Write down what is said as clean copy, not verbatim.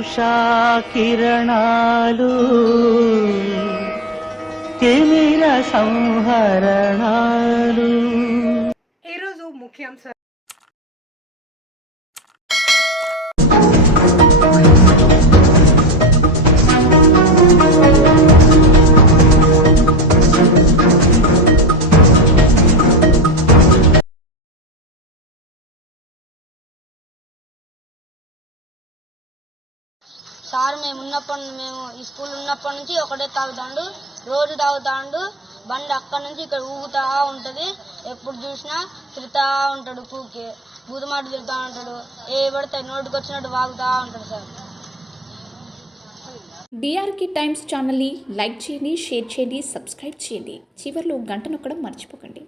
ఉషా కిరణాలు తిమిర సంహరణాలు. ఈరోజు ముఖ్యాంశాలు. సార్ మేము ఈ స్కూల్ ఉన్నప్పటి నుంచి ఒకటే తాగుతాండు, రోజు తాగుతాండు. బండి అక్కడి నుంచి ఇక్కడ ఊగుతా ఉంటుంది, ఎప్పుడు చూసినా తిరుగుతూ ఉంటాడు, కూకి బూదమాట తిరుగుతూ ఉంటాడు, ఏ పడితే నోటికి వచ్చినట్టు వాగుతూ ఉంటాడు సార్. డిఆర్కే టైమ్స్ ఛానల్ని లైక్ చేయండి, షేర్ చేయండి, సబ్స్క్రైబ్ చేయండి. చివరిలో గంట నొక్కడం మర్చిపోకండి.